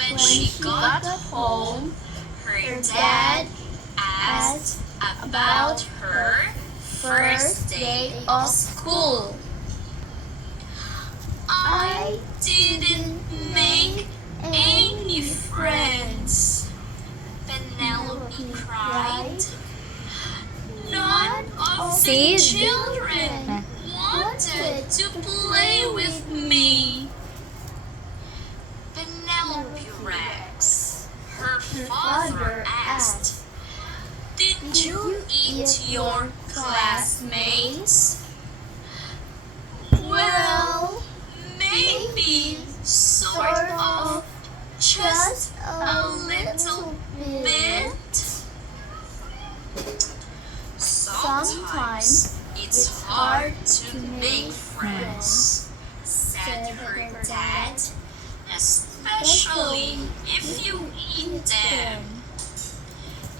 When she got home, her dad asked about her first day of school. I didn't make any friends, Penelope cried. None of the children wanted to play with me. Penelope Rex, her father asked, "Did you eat your classmates?" "Well, maybe, sort of, just a little bit." "Sometimes it's hard to make friends," said her dad, "especially if you eat them.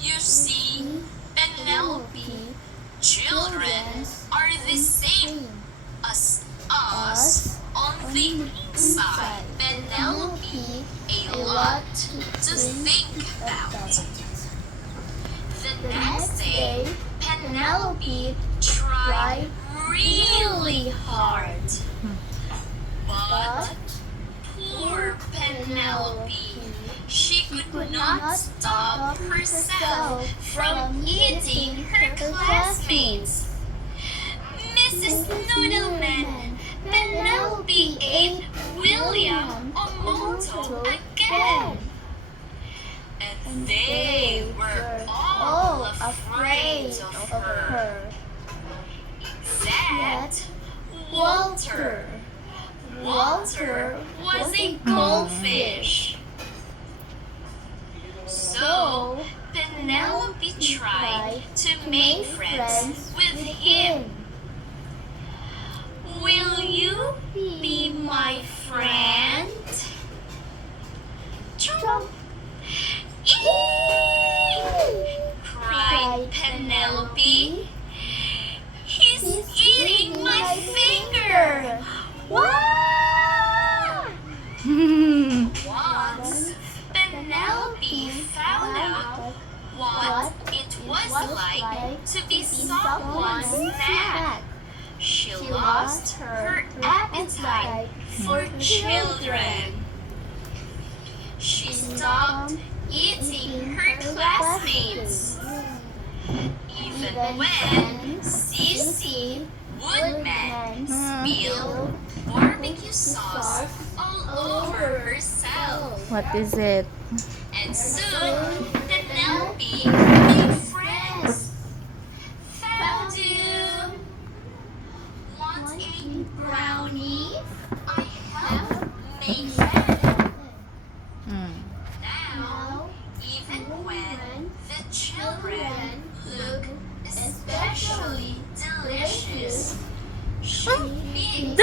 You see, Penelope, children are the same as us on the inside. Penelope, a lot to think about." The next day, Penelope tried really hard. But poor Penelope, she could not stop herself from eating her classmates. "Mrs. Noodleman, Penelope ate William Omoto again." And they were all afraid of her. Except Walter. Walter was a goldfish. So Penelope tried to make friends with him. "Will you be my friend?" "Chomp! Eee!" cried Penelope. "He's eating my finger!" "Wah!" Once Penelope found out what it was like to be someone's snack. She lost her appetite for children. She stopped eating her classmates. Even when Sissy Woodman spilled barbecue sauce all over herself. What is it? And soon Penelope made friends. "Found you. Want a brownie? I have made friends." Now, even when the children look especially delicious, she